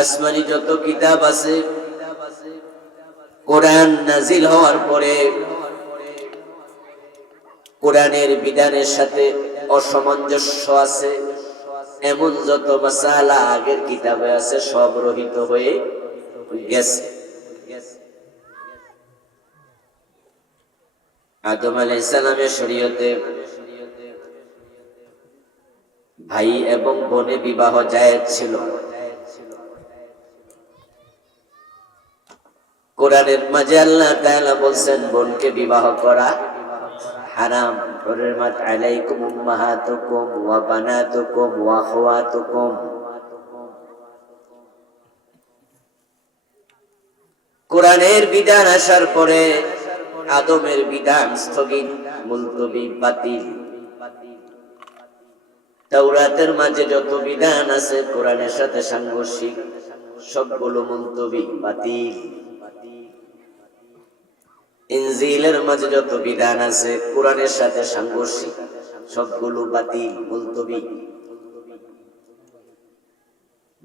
আসমানি যত কিতাব আছে, কোরআন নাজিল হওয়ার পরে কোরআনের বিধানের সাথে অসামঞ্জস্য আছে এমন যত মাসালা আগের কিতাবে আছে সব রহিত হয়ে গেছে। আদম আলাইহিস সালামের শরীয়তে ভাই এবং বোনে বিবাহ জায়েজ ছিল। কোরআনের মাঝে আল্লাহ তাআলা বলছেন বোনকে বিবাহ করা হারাম। হুররিমাত আলাইকুম উম্মাহাতুকুম ওয়া বানাতুকুম ওয়া আখাওয়াতুকুম। কোরআনের বিধান আসার পরে আদমের বিধান স্থগিত, মুলতবি, বাতিল। তাওরাতের মাঝে যত বিধান আছে কোরআনের সাথে সাংঘর্ষিক সবগুলো মুলতবি, বাতিল। ইনজিলের মাঝে যত বিধান আছে কোরআনের সাথে সাংঘর্ষিক সবগুলো বাতিল, মুলতবি।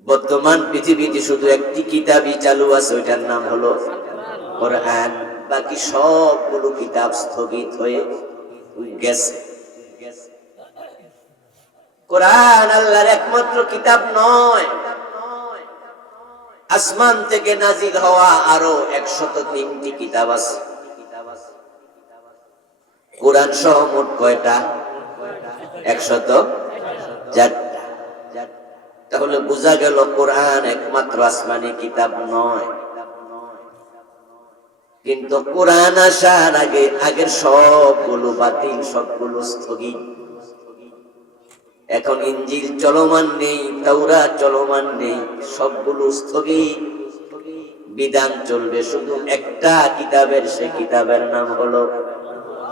বর্তমান পৃথিবীতে শুধু একটি কিতাবই চালু আছে, ওইটার নাম হলো কোরআন। বাকি সবগুলো কিতাব স্থগিত হয়ে গেছে। কোরআন আল্লাহর একমাত্র কিতাব নয়, আসমান থেকে নাজিল হওয়া আরো 103টি কিতাব আছে। কোরআন সহ মোট কয়টা? 104টা। তাহলে বোঝা গেল কোরআন একমাত্র আসমানি কিতাব নয়। কিন্তু কোরআন আসার আগে আগের সবগুলো বাতিল, সবগুলো স্থগিত। এখন ইনজিল চলমান নেই, তাওরাত চলমান নেই, সবগুলো স্থগিত। বিধান চলবে শুধু একটা কিতাবের, সে কিতাবের নাম হলো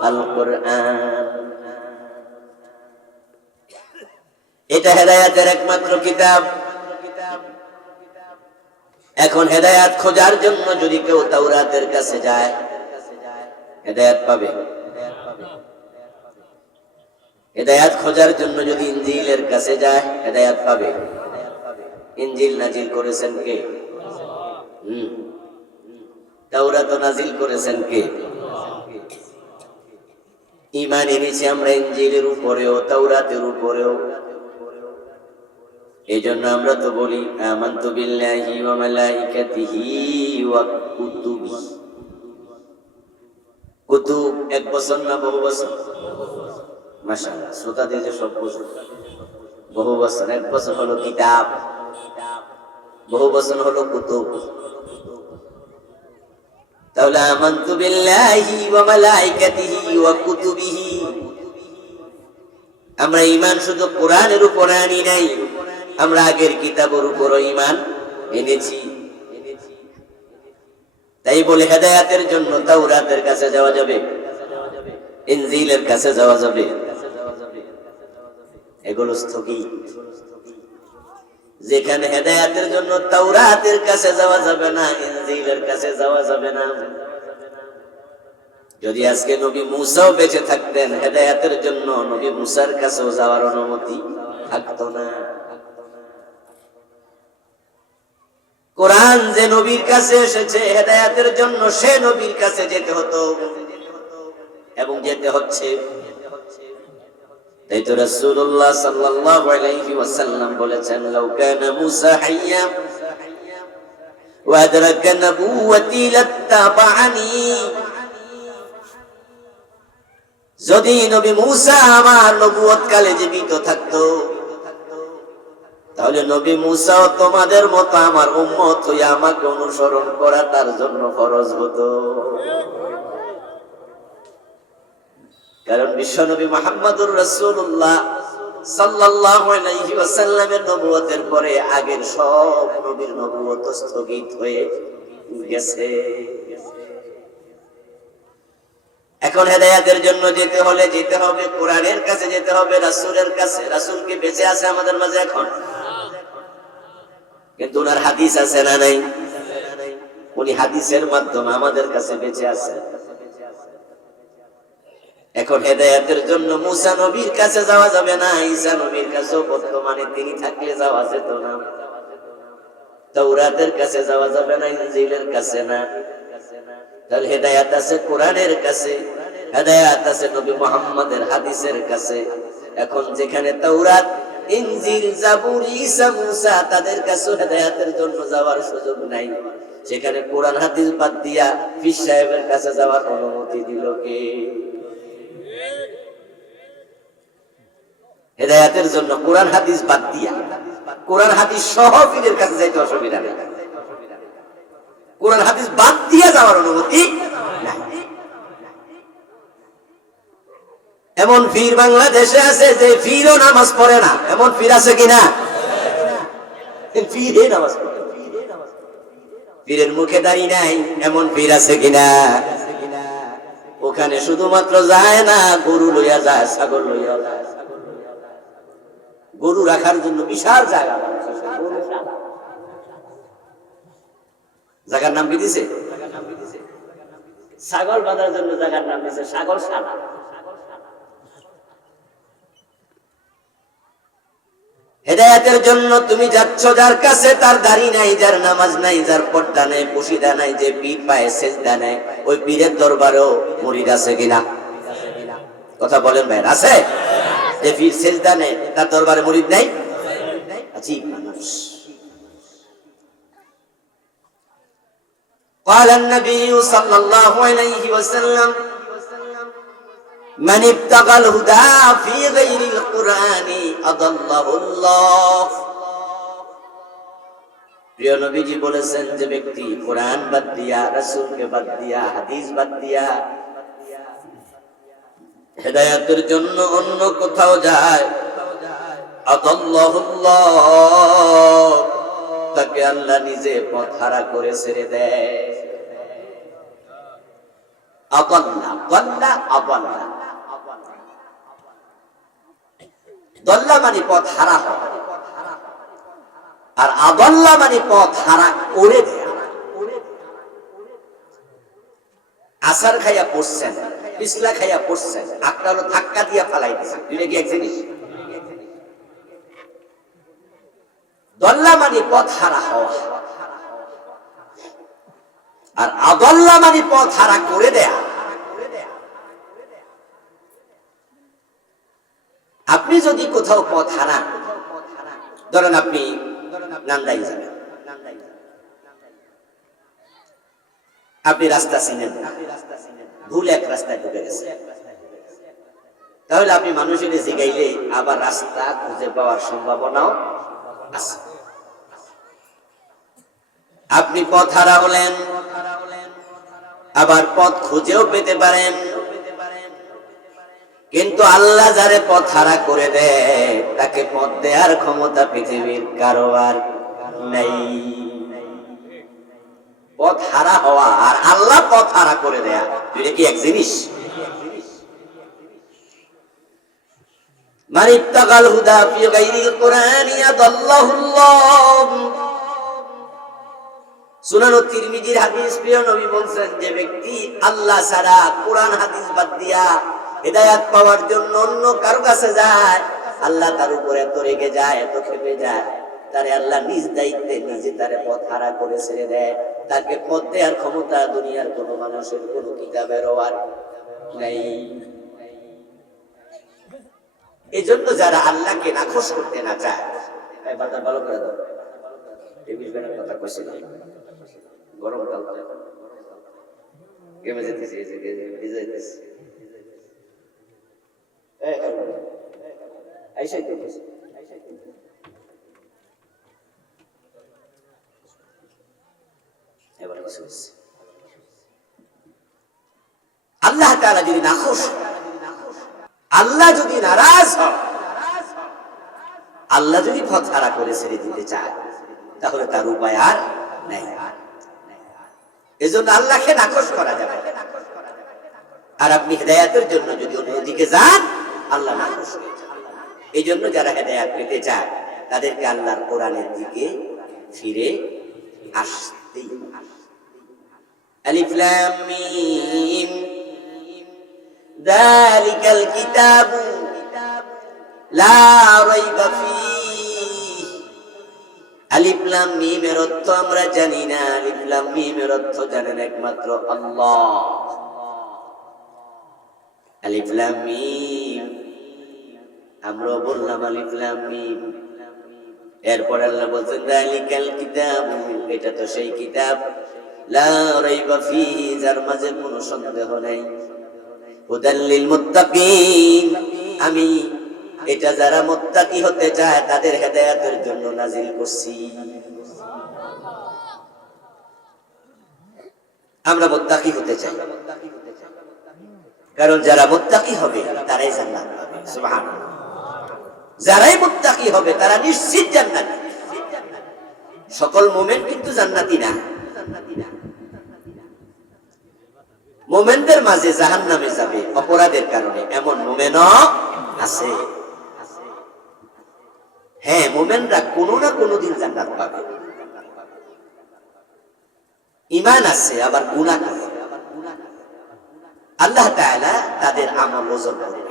আল কোরআন। এটা হেদায়েতের একমাত্র কিতাব। এখন হেদায়েত খোঁজার জন্য যদি কেউ তাওরাতের কাছে যায় হেদায়েত পাবে? হেদায়েত খোঁজার জন্য যদি ইনজিলের কাছে যায় হেদায়েত পাবে? ইনজিল নাজিল করেছেন কে? তাওরাত নাজিল করেছেন কে? ঈমান এনেছি আমরা ইনজিলের উপরেও তাওরাতের উপরেও। এইজন্য আমরা তো বলি আমানতু বিল্লাহি ওয়া মালাইকাতিহি ওয়া কুতুবিহি। কুতুব এক বছর না বহু বছর? মাশাআল্লাহ, শ্রোতাদের যে সব বছর, বহু বছর। এক বছর হলো কিতাব, বহু বছর হলো কুতুব। তাহলে আমানতু বিল্লাহি ওয়া মালাইকাতিহি ওয়া কুতুবিহি, আমরা ঈমান শুধু কোরআনের উপর আনি নাই, আমরা আগের কিতাবের উপরও ঈমান এনেছি। তাই বলে হেদায়েতের জন্য তাওরাতের কাছে যাওয়া যাবে, ইনজিলের কাছে যাওয়া যাবে? এগুলো স্থগিত। যেখানে হেদায়েতের জন্য তাওরাতের কাছে যাওয়া যাবে না, ইনজিলের কাছে যাওয়া যাবে না। যদি আজকে নবী মুসাও বেঁচে থাকতেন, হেদায়েতের জন্য নবী মুসার কাছেও যাওয়ার অনুমতি থাকতো না। কোরআন যে নবীর কাছে এসেছে হেদায়েতের জন্য, সে নবীর কাছে যেতে হতো এবং যেতে হচ্ছে। তাই তো রাসূলুল্লাহ সাল্লাল্লাহু আলাইহি ওয়াসাল্লাম বলেছেন, লাউ কানা মুসা হাইয়া ওয়া আদরাকা নবুওয়াতি লাত্তাবা'আনি। যদি নবী মুসা আমার নবুয়ত কালে জীবিত থাকতো, তাহলে নবী মুসাও তোমাদের মতো আমার উম্মত হইয়া আমাকে অনুসরণ করা তার জন্য ফরজ হতো। কারণ বিশ্বনবী মুহাম্মদুর রাসূলুল্লাহ সাল্লাল্লাহু আলাইহি ওয়াসাল্লামের নবুয়তের পরে আগের সব নবীর নবুয়ত স্থগিত হয়ে গেছে। এখন হেদায়েতের জন্য যেতে হলে যেতে হবে কোরআনের কাছে, যেতে হবে রাসূলের কাছে। রাসূল কি বেঁচে আছে আমাদের মাঝে এখন? কিন্তু ওনার হাদিস আছে না নাই? উনি হাদিসের মাধ্যমে আমাদের কাছে বেঁচে আছে। এখন হেদায়েতের জন্য মুসা নবীর কাছে যাওয়া যাবে না, ঈসা নবীর কাছেও বর্তমানে তিনি থাকলে যাওয়া যেত না। তাওরাতের কাছে যাওয়া যাবে না, ইনজিলের কাছে না। তাহলে হেদায়েত আছে কোরআনের কাছে, হেদায়েত আছে নবী মুহাম্মদের হাদিসের কাছে। এখন যেখানে তাওরাত, ইনজিল, জাবুর, ঈসা, মুসা তাদের কাছে হেদায়েতের জন্য যাওয়ার সুযোগ নাই, সেখানে কোরআন হাদিস বাদ দিয়া পীর সাহেবের কাছে যাওয়ার অনুমতি দিল কে? হেদায়েতের জন্য কোরআন হাদিস বাদ দিয়া, কোরআন হাদিস সহ পীরের কাছে যাইতে অসুবিধা নেই, কোরআন হাদিস বাদ দিয়ে যাওয়ার অনুমতি নাই। এমন পীর বাংলাদেশে আছে যে পীরও নামাজ পড়ে না, এমন পীর আছে কিনা? পীরে নামাজ পড়ে, পীরের মুখে দাড়ি নাই, এমন পীর আছে কিনা? ওখানে শুধুমাত্র যায় না, গরু লইয়া যায়, ছাগল লইয়া যায়। গরু রাখার জন্য বিশাল জায়গা, জায়গার নাম কি দিছে? ছাগল বাঁধার জন্য জায়গার নাম দিছে ছাগলশালা। হেদায়েতের জন্য তুমি যাচ্ছ যার কাছে তার দাড়ি নাই, যার নামাজ নাই, যার পর্দা নাই, পশিদা নাই, যে পীর পায়ে সেজদা নাই, ওই পীরের দরবারেও মুরিদ আছে কিনা? কথা বলেন ভাই, আছে? যে পীর সেজদা নেই তার দরবারে মুরিদ নাই? আজীব মানুষ। قال النبي صلى الله عليه وسلم من ابتغى الهدى في غير القرآن أضله الله। প্রিয় নবীজি বলেছেন, যে ব্যক্তি কোরআন বাদ দিয়া, রাসূলকে বাদ দিয়া, হাদিস বাদ দিয়া হেদায়েতের জন্য অন্য কোথাও যায়, আদাল্লাহুল্লাহ, তাকে আল্লাহ নিজে পথ হারা করে ছেড়ে দেয়। আদাল্লা, দাল্লা, আদাল্লা। দল্লা মানে পথ হারা হয়, আর আদাল্লা মানে পথ হারা করে দেয়। আসার খাইয়া পড়ছেন, পিছলা খাইয়া পড়ছেন, একটা হলো ধাক্কা দিয়া ফালাই দিছে, দুইটা কি এক জিনিস? দল্লা মানে পথ হারা হওয়া, আর আদাল্লা মানে পথ হারা করে দেয়া। আপনি যদি কোথাও পথ হারান, ধরেন আপনি নান্দাই যাবেন, আপনি রাস্তা চিনেন না, ভুল এক রাস্তায় ঢুকে গেছে, তাহলে আপনি মানুষের জিগাইলে আবার রাস্তা খুঁজে পাওয়ার সম্ভাবনাও আছে। আপনি পথ হারা হলেন, আবার পথ খুঁজেও পেতে পারেন, কিন্তু আল্লাহ যারে পথ হারা করে দেয়, তাকে পথ দেওয়ার ক্ষমতা পৃথিবীর কারো আর নাই। পথ হারা হওয়া আর আল্লাহ পথ হারা করে দেয়া, দুইটা কি এক জিনিস? মান ইত্তাকাল হুদা ফি গায়রিল কুরআনি আদাল্লাহুল্লাহ। সুনান তিরমিজির হাদিস, প্রিয় নবী বলেন, যে ব্যক্তি আল্লাহ ছাড়া কোরআন হাদিস বাদ দিয়া হেদায়েত পাওয়ার জন্য অন্য কারো কাছে যায়, আল্লাহ তার উপরে এত রেগে যায়, এত ক্ষেপে যায়, তারে আল্লাহ নিজ দায়িত্বে নিজে তারে পথ হারা করে ছেড়ে দেয়। তাকে পথ দেওয়ার ক্ষমতা দুনিয়ার কোনো মানুষের, কোনো কিতাবেরও আর নাই। এই জন্য যারা আল্লাহকে নাখোশ করতে না চায়, ভালো করে দাও, কথা কইছিল, গরমকাল কেমে যেতেছি, আল্লাহ তাআলা যদি নাখোশ, আল্লাহ যদি নারাজ হয়, আল্লাহ যদি পথ হারা করে ছেড়ে দিতে চায়, তাহলে তার উপায় আর নাই। এজন্য আল্লাহকে নাকশ করা যাবে। আর আপনি হেদায়েতের জন্য যদি অন্যদিকে যান, আল্লাহ নাকশ হয়ে যাবে। এই জন্য যারা হেদায়েত পেতে চায়, তাদেরকে আল্লাহর কোরআনের দিকে ফিরে আসতেই হবে। আলিফ লাম মিম যালিকাল কিতাবু লা রাইবা ফীহি। আলিফ লাম মিম এর অর্থ আমরা জানি না, আলিফ লাম মিম এর অর্থ জানেন একমাত্র আল্লাহ। আলিফ লাম মিম আমরা বললাম আলিফ লাম মিম, এরপর আল্লাহ বলছেন যালিকাল কিতাব, এটা তো সেই কিতাব, লা রাইবা ফীহি, যার মাঝে কোনো সন্দেহ নাই, হুদাল লিল মুত্তাকিন, আমি এটা যারা মুত্তাকি হতে চায় তাদের হেদায়েতের জন্য নাজিল করছি। আমরা মুত্তাকি হতে চাই, কারণ যারা মুত্তাকি হবে তারাই জান্নাত পাবে। সুবহানাল্লাহ। যারাই মুত্তাকি হবে তারা নিশ্চিত জান্নাতি। সকল মুমিন কিন্তু জান্নাতি না। মুমিনদের মাঝে জাহান্নামে যাবে অপরাধের কারণে, এমন মুমিনও আছে। হ্যাঁ, মুমিনরা কোনো না কোনো দিন জান্নাত পাবে। ঈমান আছে আবার গুনাহ করে, আল্লাহ তাআলা তাদের আমল ওজন করবে।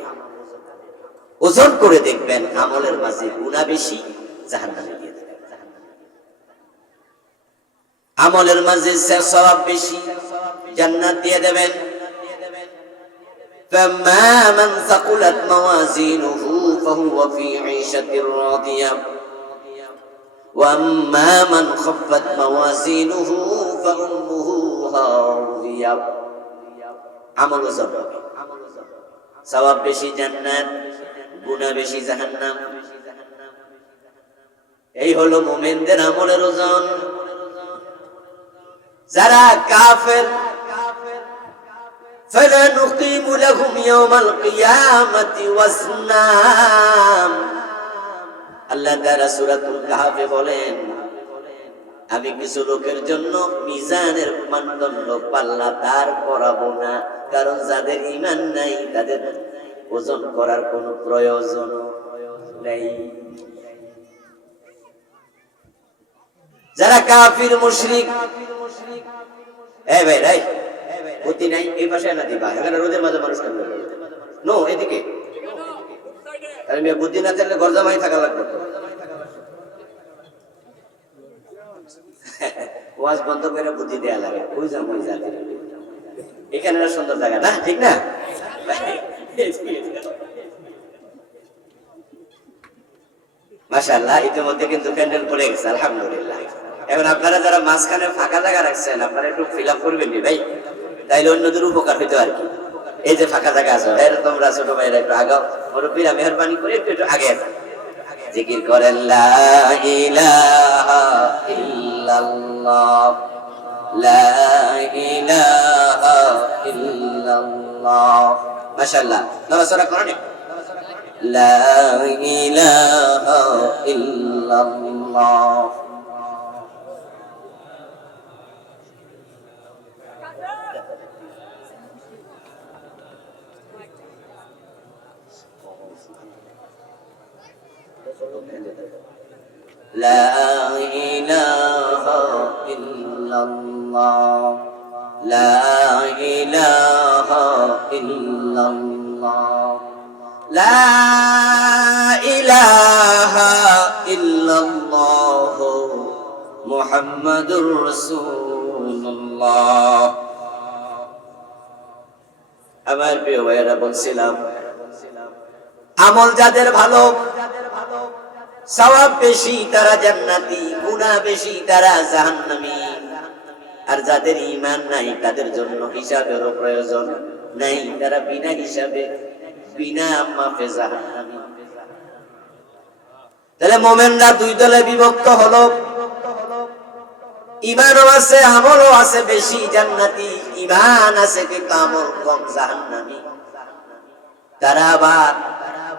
ওজন করে দেখবেন আমলের মাঝে গুনাহ বেশি, জাহান্নামে দিয়ে দেবেন। আমলের মাঝে সওয়াব বেশি, জান্নাত দিয়ে দেবেন। فَأَمَّا مَنْ ثَقُلَتْ مَوَازِينُهُ فَهُوَ فِي عِيشَةٍ رَاضِيَةٍ وَأَمَّا مَنْ خَفَّتْ مَوَازِينُهُ فَأُمُّهُ هَاوِيَةٌ। আমল ওজন হবে, সওয়াব বেশি জান্নাত, গুনাহ বেশি জাহান্নাম। এই হলো মুমিনদের আমলের ওজন। যারা কাফের, فَلَا نُقِيمُ لَهُمْ يَوْمَ الْقِيَامَةِ وَزْنًا। আল্লাহ তাআলা সূরাতুল কাহফে বলেন, আমি কিছু লোকের জন্য মিজানের মানদণ্ড পাল্লা দাঁড় করাবো না, কারণ যাদের ঈমান নাই তাদের ওজন করার কোনো প্রয়োজন নাই। যারা কাফির মুশরিক, এই ভাই রাই গতি নাই, এই পাশে না দিবা, এখানে রোদের মাঝে মানুষ থাকবে। নো এদিকে, আরে মেয়ে বুদ্ধি না থাকলে ঘর জামাই থাকা লাগবে। ওয়াজ বন্ধ করে বুদ্ধি দেয়া লাগে, ওই জামাই জাতি। এখানে সুন্দর জায়গা না, ঠিক না? মাশাআল্লাহ, ইতিমধ্যে কিন্তু প্যান্ডেল পড়ে গেছে, আলহামদুলিল্লাহ। এখন আপনারা যারা মাঝখানে ফাঁকা জায়গা রাখছেন, আপনারা একটু ফিল আপ করবেন নি ভাই, তাইলে অন্যদের উপকার হইতো আর কি। এই যে ফাঁকা জায়গা আছে, তোমরা ছোট ভাইরা একটু আগাও, মুরব্বীরা মেহরবানি করে একটু একটু আগে যান, জিকির করেন লা ইলাহা ইল্লাল্লাহ, লা ইলাহা ইল্লাল্লাহ। মাশাআল্লাহ, নড়াচড়া করেন। লা ইলাহা ইল্লাল্লাহ। لا إله إلا الله، لا إله إلا الله، لا إله إلا الله محمد رسول الله। আমার প্রিয় ভাইয়েরা, বলছিলাম আমল যাদের ভালো, সওয়াব বেশি তারা জান্নাতি, গুনাহ বেশি তারা জাহান্নামী। আর যাদের ঈমান নাই তাদের জন্য হিসাবেরও প্রয়োজন নাই, তারা বিনা হিসাবে বিনা মাফে জাহান্নামী। তাহলে মুমিনরা দুই দলে বিভক্ত হলো, ঈমানও আছে আমলও আছে বেশি জান্নাতি, ঈমান আছে কিন্তু আমল কম জাহান্নামী। তারা আবার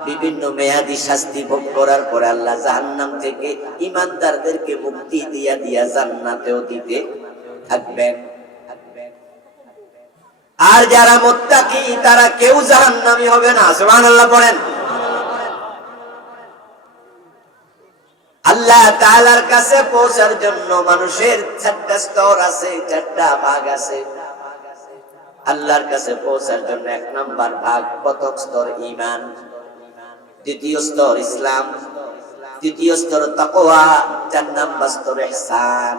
বিভিন্ন মেয়াদি শাস্তি ভোগ করার পরে আল্লাহ জাহান্নাম থেকে ঈমানদারদেরকে মুক্তি দিয়া দিয়া জান্নাতেও দিতে থাকবেন। আর যারা মুত্তাকি তারা কেউ জাহান্নামী হবে না। সুবহানাল্লাহ পড়েন। আল্লাহ তাআলার কাছে পৌঁছার জন্য মানুষের চারটা স্তর আছে, চারটা ভাগ আছে। আল্লাহর কাছে পৌঁছার জন্য এক নাম্বার ভাগ, প্রথম স্তর ঈমান, দ্বিতীয় স্তর ইসলাম, তৃতীয় স্তর তাকওয়া, 4 নাম্বার স্তর ইহসান।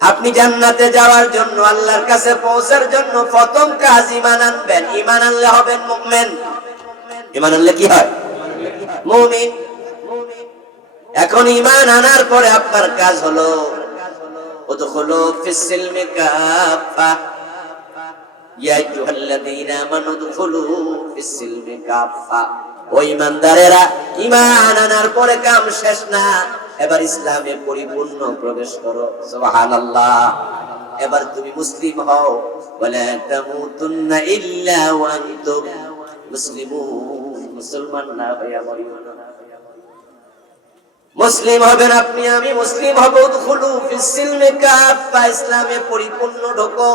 আপনি জান্নাতে যাওয়ার জন্য, আল্লাহর কাছে পৌঁছার জন্য প্রথম কাজ ঈমান আনবেন। ঈমান আনলে হবেন মুমিন। ঈমান আনলে কি হয়? মুমিন। এখন ঈমান আনার পরে আপনার কাজ হলো উদখুলু ফিস সিলমি কাফা, ইয়া আইয়ুহাল্লাযীনা আমানু উদখুলু ফিস সিলমি কাফা। ও ঈমানদারেরা, ঈমান আনার পরে কাম শেষ না, এবার ইসলামে পরিপূর্ণ প্রবেশ করো। সুবহানাল্লাহ। এবার তুমি মুসলিম হও। ওয়ালা তামুতুন্না ইল্লা ওয়া আনতুম মুসলিমুন। মুসলমান না হইয়া মরিও না। মুসলিম হবেন আপনি, আমি মুসলিম হব। উদখুলু ফিস সিলমি কাফা, ইসলামে পরিপূর্ণ ঢোকো।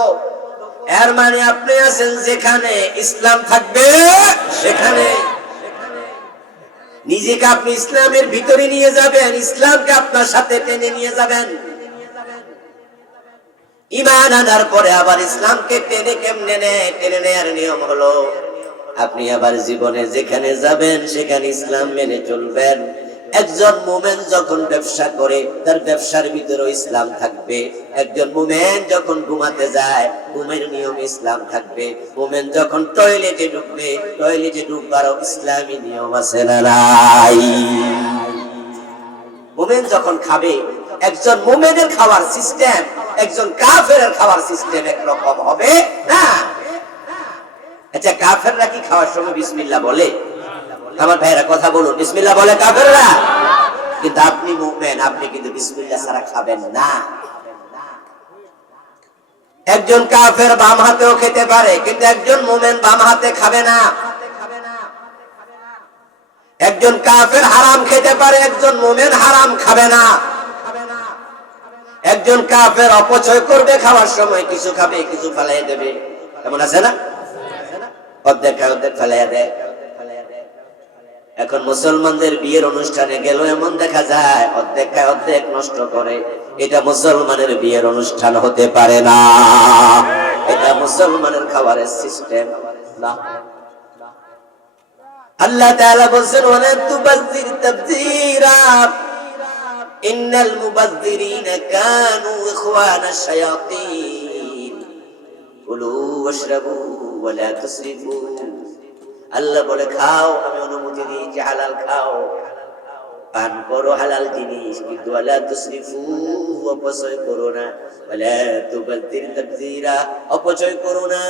এর মানে আপনি আছেন যেখানে, ইসলাম থাকবে সেখানে। নিজেকে আপনি ইসলামের ভিতরে নিয়ে যাবেন, ইসলামকে আপনার সাথে টেনে নিয়ে যাবেন। ঈমান আনার পরে আবার ইসলামকে টেনে কেমনে নেয়? টেনে নেয়ার নিয়ম হলো আপনি আবার জীবনে যেখানে যাবেন সেখানে ইসলাম মেনে চলবেন। একজন মুমিন যখন ব্যবসা করে, তার ব্যবসার ভিতরে ইসলাম থাকবে। একজন মুমিন যখন ঘুমাতে যায়, ঘুমের নিয়ম ইসলাম থাকবে। মুমিন যখন টয়লেটে ঢুকবে, টয়লেটে ঢুকবারও ইসলামী নিয়ম আছে না নাই? মুমিন যখন খাবে, একজন মুমিনের খাওয়ার সিস্টেম একজন কাফেরের খাওয়ার সিস্টেম একরকম হবে না। আচ্ছা, কাফেররা কি খাওয়ার সময় বিসমিল্লাহ বলে? আমার ভাইরা কথা বলুন, বিসমিল্লাহ বলে কাফেররা? কিন্তু আপনি মুমিন, আপনি কিন্তু বিসমিল্লাহ ছাড়া খাবেন না। একজন কাফের বাম হাতেও খেতে পারে, কিন্তু একজন মুমিন বাম হাতে খাবে না। একজন কাফের হারাম খেতে পারে, একজন মুমিন হারাম খাবে না। একজন কাফের অপচয় করবে, খাওয়ার সময় কিছু খাবে, কিছু ফেলাই দেবে। এমন আছে না? অর্ধেক খায়, অর্ধেক ফেলাই দেয়। এখন মুসলমানদের বিয়ের অনুষ্ঠানে গেল, এমন দেখা যায় অর্ধেক খায়, অর্ধেক নষ্ট করে। এটা মুসলমানের বিয়ের অনুষ্ঠান হতে পারে না। এটা মুসলমানের খাবারের সিস্টেম না। আল্লাহ তাআলা বলেন, ওয়ালা তুবাযজির তাবযীরা ইন্নাল মুবাযযিরিনা কানু ইখওয়ানাশ শায়াতিন কুলু ওয়াশরাবু ওয়ালা তুসরিফু। আল্লাহ বলে, খাও, আমি অনুমতি দিয়েছি, হালাল খাও, পান করো হালাল জিনিস, কিন্তু ওয়ালা তুসরিফু, অপচয় করো না। ওয়ালা তুবাযজির তাবযীরা, অপচয় করো না।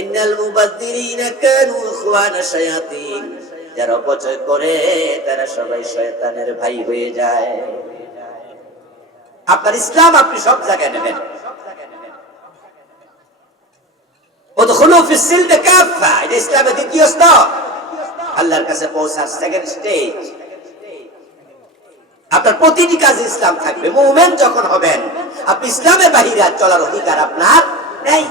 ইন্নাল মুবাযযিরিনা কানু ইখওয়ানাশ শায়াতিন, যারা অপচয় করে তারা সবাই শয়তানের ভাই হয়ে যায়। আপনার ইসলাম আপনি সব জায়গায় নেবেন। উদখুলু ফিস সিলমি কাফা, এটা ইসলামের দ্বিতীয় স্তর। আল্লাহর কাছে পৌঁছার সেকেন্ড স্টেজ। আপনার প্রতিটি কাজে ইসলাম থাকবে। মুমিন যখন হবেন, আপনি ইসলামের বাহিরে চলার অধিকার আপনার নেই।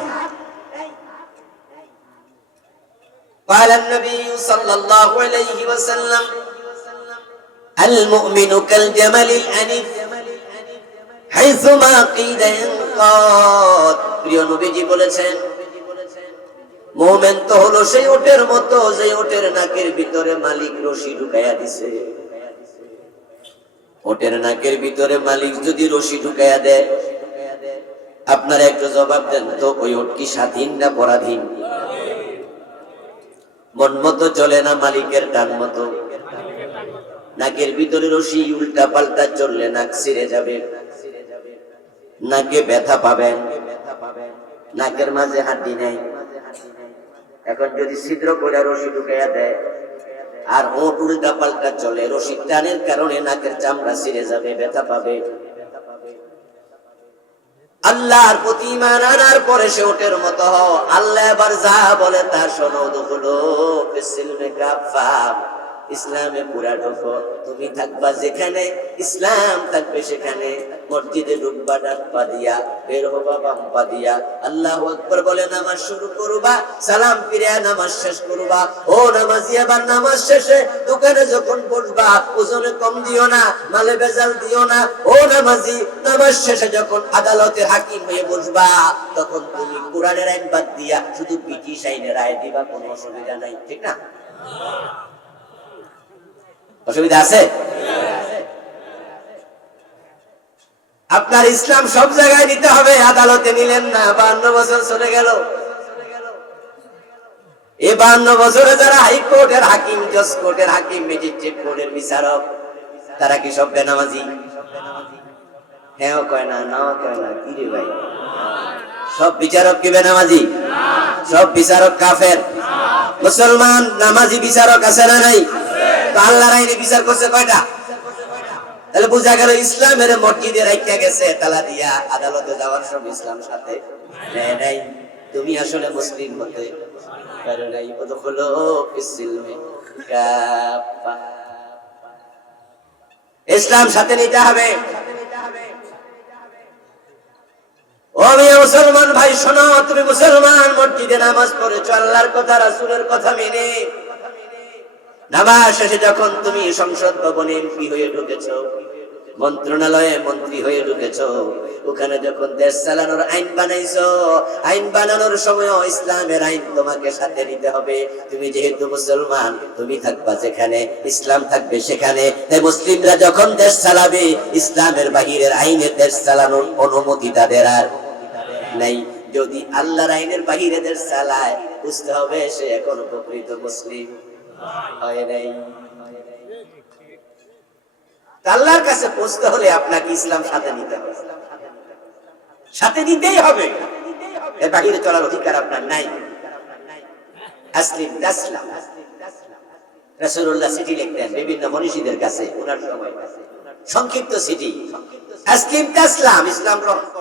قال النبي صلى الله عليه وسلم المؤمن كالجمل الأنيف حيثما قيد ينقاد। প্রিয় নবীজি বলেছেন, মুমিন তো হলো সেই ওটের মতো, যে ওটের নাকের ভিতরে মালিক রশি ঢুকাইয়া দিছে। ওটের নাকের ভিতরে মালিক যদি রশি ঢুকাইয়া দেয়, আপনারা একটু জবাব দেন তো, ওই ওট কি স্বাধীন না পরাধীন? মন মতো চলে না, মালিকের ডান মতো। নাকের ভিতরে রশি উল্টা পাল্টা চললে নাক ছিঁড়ে যাবে, নাকে ব্যথা পাবেন। নাকের মাঝে হাড্ডি নেই। এখন যদি ছিদ্র করে রশি ঢুকাইয়া দেয় আর ওট উল্টা পাল্টা চলে, রশি টানের কারণে নাকের চামড়া ছিঁড়ে যাবে, ব্যথা পাবে। আল্লাহর প্রতি ঈমান আনার পরে সে ওটের মতো হও। আল্লাহ এবার যা বলে তা শোনো। উদখুলু ফিস সিলমি কাফা, ইসলামে পুরা ঢোকো। তুমি থাকবা যেখানে, ইসলাম থাকবে সেখানে। মসজিদে ঢুকবা ডান পা দিয়া, বের হবা বাম পা দিয়া। আল্লাহু আকবার বলে নামাজ শুরু করবা, সালাম ফিরে নামাজ শেষ করবা। ও নামাজি, আবার নামাজ শেষে দোকানে যখন বসবা, ওজনে কম দিও না, মালে ভেজাল দিও না। ও নামাজি, নামাজ শেষে যখন আদালতে হাকিম হয়ে বসবা, তখন তুমি কোরআনের আইন বাদ দিয়া শুধু ব্রিটিশ আইনের রায় দিবা, কোনো অসুবিধা নাই, ঠিক না? অসুবিধা আছে? আপনার ইসলাম সব জায়গায় নিতে হবে, আদালতে নিলেন না, 52 বছর চলে গেল। এই 52 বছরে যারা হাইকোর্টের হাকিম, জজ কোর্টের হাকিম, ম্যাজিস্ট্রেট কোর্টের বিচারক, তারা কি সব বেনামাজি? হ্যাঁ কয় না, নাও কয় না, কি রে ভাই? সব বিচারক কি বেনামাজি? সব বিচারক কাফের। মুসলমান নামাজি বিচারক আছে না নাই? তো আল্লাহর আইনে বিচার করছে কয়টা? তাহলে বোঝা গেল ইসলামের মসজিদে রাখতে গেছে তালা দিয়া, আদালতে যাওয়ার সব ইসলাম সাথে নেয় নাই। তুমি আসলে মুসলিম হতে পারো নাই। উদখুলু ফিস-সিলমি কাফা। ইসলাম সাথে নিতে হবে। ও মিয়া মুসলমান ভাই শোনো, তুমি মুসলমান, মসজিদে নামাজ পড়েছো আল্লাহর কথা রাসূলের কথা মেনে। নামাজ শেষে যখন তুমি সংসদ ভবনে এমপি হয়ে ঢুকেছো, মন্ত্রণালয়ে মন্ত্রী হয়ে ঢুকেছো, ওখানে যখন দেশ চালানোর আইন বানাইছো, আইন বানানোর সময় ইসলামের আইন তোমাকে সাথে নিতে হবে। তুমি যেহেতু মুসলমান, তুমি থাকবা যেখানে, ইসলাম থাকবে সেখানে। তাই মুসলিমরা যখন দেশ চালাবে, ইসলামের বাহিরের আইনে দেশ চালানোর অনুমতি তাদের আর নাই। যদি আল্লাহর আইনের বাহিরে দেশ চালায়, বুঝতে হবে সে এখন প্রকৃত মুসলিম হয় নাই। আল্লাহর কাছে পৌঁছতে হলে আপনাকে ইসলাম সাথে নিতে হবে, সাথে নিতেই হবে। এর বাহিরে চলার অধিকার আপনার নাই। আসলিম তাসলাম। রাসূলুল্লাহ চিঠি লিখতেন বিভিন্ন মনীষীদের কাছে, ওনার সময় সংক্ষিপ্ত চিঠি, আসলিম তাসলাম, ইসলাম গ্রহণ করো।